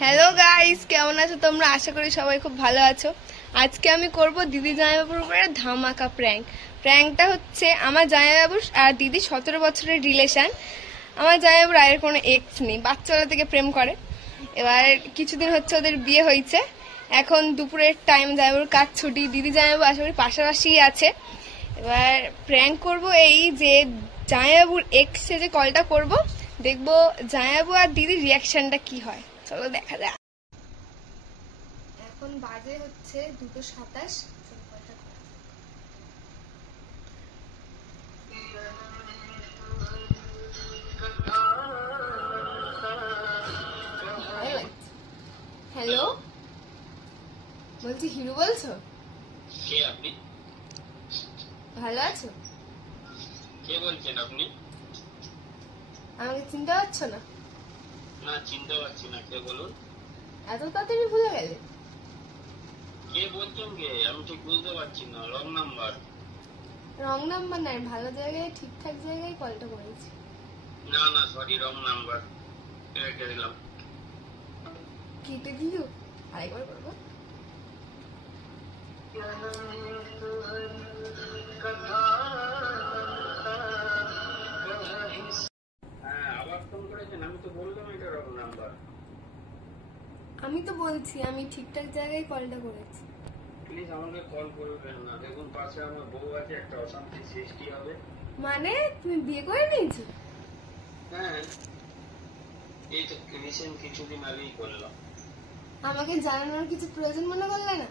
Hello guys, কেমন আছো তোমরা? আশা করি সবাই খুব ভালো আছো। আজকে আমি করব দিদি জামাইবাবুর উপরে ধামাকা প্র্যাঙ্কটা হচ্ছে আমার জামাইবাবুর আর দিদি 17 বছরের রিলেশন। আমার জামাইবাবুর আয়ের কোনো এক্স নেই, বাচ্চারা থেকে প্রেম করে। এবার কিছুদিন হচ্ছে ওদের বিয়ে হয়েছে। এখন দুপুরের টাইম, জামাইবাবুর কাজ ছুটি, দিদি জামাইবাবু আশা করি পাশাপাশি আছে। এবার প্র্যাঙ্ক করব এই যে জামাইবাবুর এক্সে যে কলটা করব, দেখবো জামাইবাবু আর দিদির রিয়াকশনটা কি হয়। চলো দেখা যাক। এখন বাজে হচ্ছে 2:27। হ্যালো, বলছি হিরো বলছো? কে আপনি? ভালো আছো? কে বলছেন আপনি? আমাকে চিনতে পারছো না? না, চিনতে পারছি না। কে বলুন? এত তাড়াতাড়ি ভুলে গেলে? কে বলছেন কে? আমি ঠিক বুঝতে পারছি না। Wrong number. রং নাম্বার নাই, ভালো জায়গায় ঠিকঠাক জায়গায় কলটা করেছি। না না, সরি, রং নাম্বার। কেটে দিলাম। কেটে দিও? আরেকবার করবো। হ্যাঁ, আবার ফোন করেছেন? আমি তো বললাম এটা রং নাম্বার। আমি তো বলছি আমি ঠিকঠাক জায়গায় কলটা করেছি। প্লিজ আমাকে কল করবেন না। দেখুন, পাশে আমার বউ আছে, একটা অশান্তি সৃষ্টি হবে। মানে তুমি বিয়ে করে নিয়েছো? হ্যাঁ, এই তো রিসেন্ট কিছুদিন আগেই করলাম। আমাকে জানানোর কিছু প্রয়োজন মনে করলে না?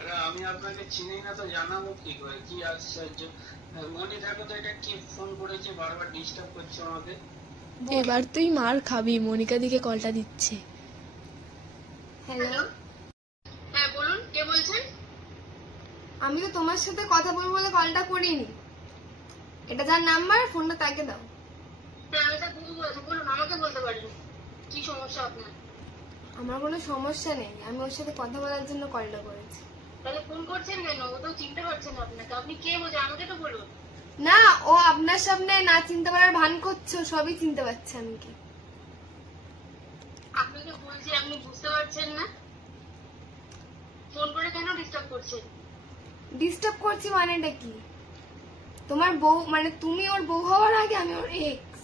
আরে আমি আপনাকে চিনি না তো জানাবো কি করে? কি আশ্চর্য! মনে থাকো তো, এটা কি ফোন করেছে, বারবার ডিস্টার্ব করছে আমাকে। এবার তুই মার খাবি, মনিকা দিকে কলটা দিচ্ছে। হ্যালো, হ্যাঁ বলুন, কে বলছেন? আমি তো তোমার সাথে কথা বলবো বলে কলটা করিনি। এটা যার নাম্বার, ফোনটা তাকে দাও। হ্যাঁ, আমি তার বউ বলছি। বলুন, আমাকে বলতে পারেন। কি সমস্যা আপনার? আমার কোনো সমস্যা নেই, আমি ওর সাথে কথা বলার জন্য কলটা করেছি। তাহলে ফোন করছেন কেন? ও তো চিনতে পারছেন না আপনাকে। আপনি কে বোঝেন? আমাকে তো বলুন। না, ও আপনার সামনে না চিনতে পারার ভান করছো, সবই চিনতে পারছে আমি কি। আপনাকে বলছি, আপনি বুঝতে পারছেন না? ফোন করে কেন ডিস্টার্ব করছেন? ডিস্টার্ব করছি মানেটা কি? তোমার বউ মানে তুমি ওর বউ হওয়ার আগে আমি ওর এক্স।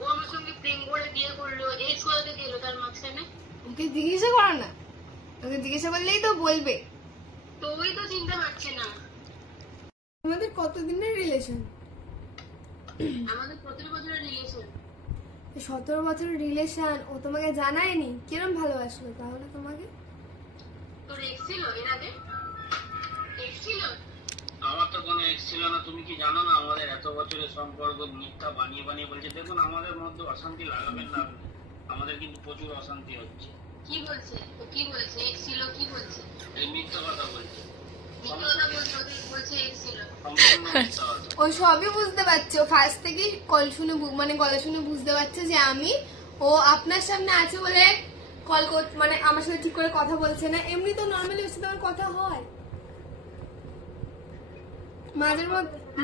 ও আমার সঙ্গে প্রেম করে বিয়ে করলো, এই কোথা থেকে এলো তার মাঝখানে? ওকে জিজ্ঞাসা করো না, ওকে জিজ্ঞাসা করলেই তো বলবে। তো ওই তো চিনতে পারছে না। আমাদের কতদিনের রিলেশন? আমাদের 17 বছরের রিলেশন। 17 বছরের রিলেশন, ও তোমাকে জানায়নি? কিরম ভালোবাসলো তাহলে তোমাকে? তোর এক্স ছিল এর আগে? এক্স ছিল? আমার তো কোনো এক্স ছিল না। তুমি কি জানো না আমাদের এত বছরের সম্পর্ক মিথ্যা বানিয়ে বানিয়ে বলছে? দেখুন, আমাদের মধ্যে অশান্তি লাগাবেন না আপনি। আমাদের কিন্তু প্রচুর অশান্তি হচ্ছে। কি বলছে ও? কি বলছে? এক্স ছিল কি বলছে? এই মিথ্যা কথা বলছে। মিথ্যে কথা বলছে, ওদের বলছে এক্স ছিল। সম্পূর্ণ মিথ্যা কথা। ও সবই বুঝতে পারছে, ও ফার্স্ট থেকেই কল শুনে মানে গলা শুনে বুঝতে পারছে যে ও আপনার সামনে আছে বলে কল মানে আমার সাথে ঠিক করে কথা বলছে না। এমনি তো নর্মালি ওর সাথে আমার কথা হয়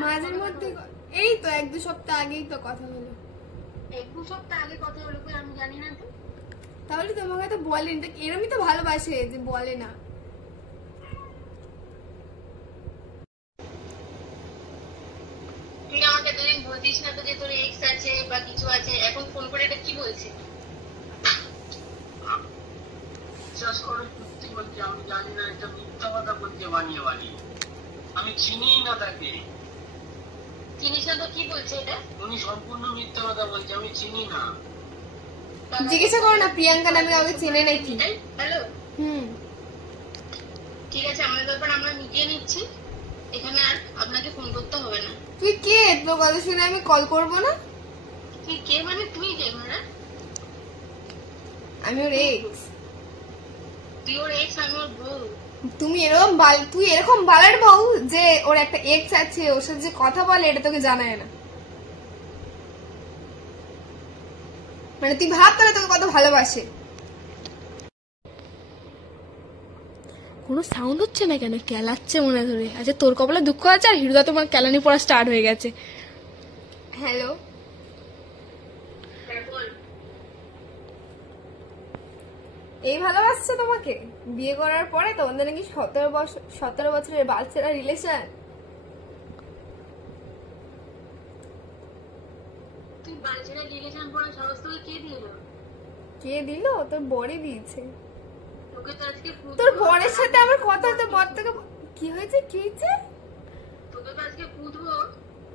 মাঝের মধ্যে। এই তো 1-2 সপ্তাহ আগেই তো কথা হলো। 1-2 সপ্তাহ আগে কথা হলো, কই আমি জানি না তো। তাহলে তোমাকে তো বলেন, এরমই তো ভালোবাসে যে বলে না। তুই আমাকে এতদিন বলতিস না তো যে তোর এক্স আছে বা কিছু আছে, এখন ফোন করে এটা কি বলছে? বিশ্বাস করে সত্যি বলছি, আমি জানি না, এটা মিথ্যা কথা বলছে বানিয়ে বানিয়ে। আমি চিনি না তাকে। চিনিস না তো কি বলছে এটা? উনি সম্পূর্ণ মিথ্যা কথা বলছে, আমি চিনি না। জিজ্ঞাসা করো না প্রিয়াঙ্কা নামে কাউকে চেনে নাকি। হ্যালো, হুম, ঠিক আছে, আমাদের ব্যাপার আমরা মিটিয়ে নিচ্ছি। এখানে আর আপনাকে ফোন করতে হবে না। তুই কে? তোর কথা শুনে আমি কল করবো না? তুই কে মানে? তুই কে মানে? আমি ওর এক্স। তুই ওর এক্স, আমি ওর বউ। তুই এরকম বালের বউ যে ওর একটা এক্স আছে, ওর সাথে যে কথা বলে এটা তোকে জানায় না। মানে তুই ভাব তাহলে তোকে কত ভালোবাসে। কোনো সাউন্ড হচ্ছে না কেন? কেলাচ্ছে মনে ধরে। আচ্ছা, তোর কপালে দুঃখ আছে আর হিরুদা তোমার কেলানি পড়া স্টার্ট হয়ে গেছে। হ্যালো, এই ভালোবাসছে তোমাকে? বিয়ে করার পরে তোমাদের নাকি 17 বছরের বাচ্চারা রিলেশন। তুই বাচ্চারা রিলেশন করার সাহস তোকে কে দিল? কে দিল? তোর বরই দিয়েছে। তোকে তো আজকে তোর বরের সাথে আমার কথা হতে বর থেকে কি হয়েছে? কি হয়েছে? তোকে তো আজকে পুঁতবো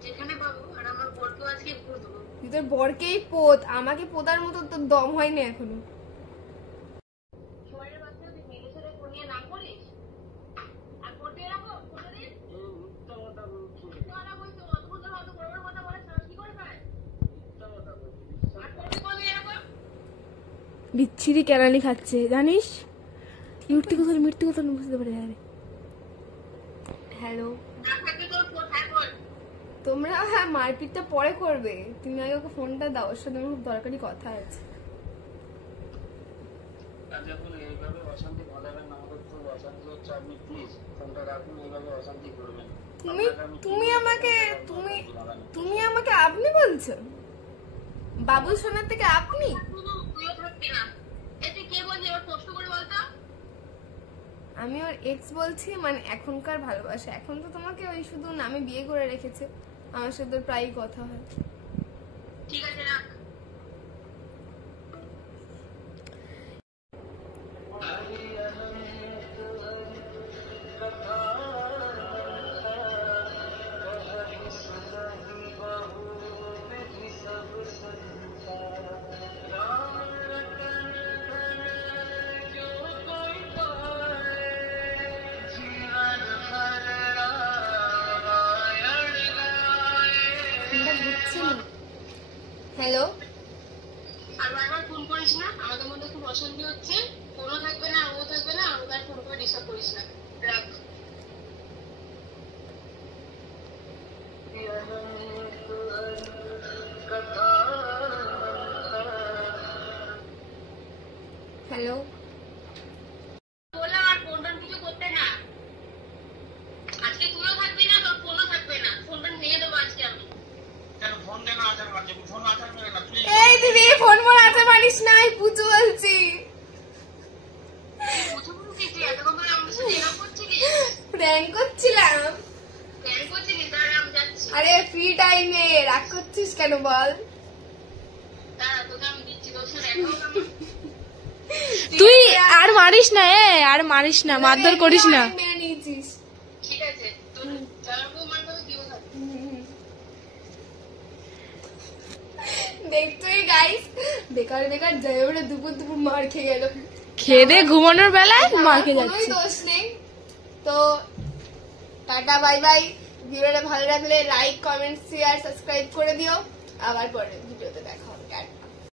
যেখানে পাবো, আর আমার বরকেও আজকে পুঁতবো। তুই তোর বরকেই পোত, আমাকে পোতার মতো তোর দম হয়নি এখনো। শহরের বাচ্চা তুই মেলে ছেলে করিয়ে না করিস আর করতে এরকম কোনোদিন কথা বলতো অদ্ভুত অত বড় বড় কথা বলে সাহস কি করে পায়? আর করবি কোনোদিন এরকম? বিচ্ছিরি কেরানি খাচ্ছে জানিস, মৃত্যু কথা বুঝতে পারে। হ্যালো, না থাকলে তোর কোথায় বল? তোমরা হ্যাঁ মারপিটটা পরে করবে, তুমি আগে ওকে ফোনটা দাও, ওর সাথে আমার খুব দরকারি কথা আছে। আর দেখুন এইভাবে অশান্তি বাঁধাবেন না, আমাদের খুব অশান্তি হচ্ছে, আপনি প্লিজ ফোনটা রাখুন, এইভাবে অশান্তি করবেন। তুমি আমাকে আপনি বলছো? বাবু সোনার থেকে আপনি? শুধু তুইও থাকবি না। এতে কে বলছে? এবার কষ্ট করে বলতো। আমি ওর এক্স বলছি, মানে এখনকার ভালোবাসা। এখন তো তোমাকে ওই শুধু নামে বিয়ে করে রেখেছে, আমার সাথে ওর প্রায়ই কথা হয়। ঠিক আছে রাখ। হ্যালো, আর বারবার ফোন করিস না, আমাদের মধ্যে খুব অশান্তি হচ্ছে। ফোনও থাকবে না, ও থাকবে না, আমাকে আর ফোন করে ডিস্টার্ব করিস না। রাখ। হ্যালো, বললাম আর ফোন টোন কিছু করতে না। আজকে তুইও থাকবি না, তোর ফোনও থাকবে না। ফোনটা নিয়ে দেবো আজকে আমি। কেন ফোন কেন আচার মারছে? ফোন আচার মেরে না প্লিজ। এই দিদি ফোন মনে আছে মানিস না, আমি পুচু বলছি। বুঝে বুঝে তুই এতক্ষণ ধরে আমাদের সাথে এরকম করছিলি? প্র্যাঙ্ক করছিলাম। কেন করছিলি? তাহলে আমি যাচ্ছি। আরে ফ্রি টাইমে রাগ করছিস কেন বল? দাঁড়া, তোকে আমি দিচ্ছি, তোর সাথে দেখাও আমার। তুই আর মারিস না, আর মারিস না, মারধর করিস না। মেনে নিয়েছিস। ঠিক আছে, তোর যারাকেও মারতে হবে তুইও থাকবি। দেখতো এই গাইস, বেকার বেকার যায় ওরা দুপুর দুপুর মার খেয়ে গেল। খেয়ে দিয়ে ঘুমানোর বেলায় মাকে আমার যাচ্ছে। কোনোই দোষ নেই। তো টাটা বাই বাই। ভিডিওটা ভালো লাগলে লাইক, কমেন্ট, শেয়ার, সাবস্ক্রাইব করে দিও। আবার পরে ভিডিওতে দেখা হবে।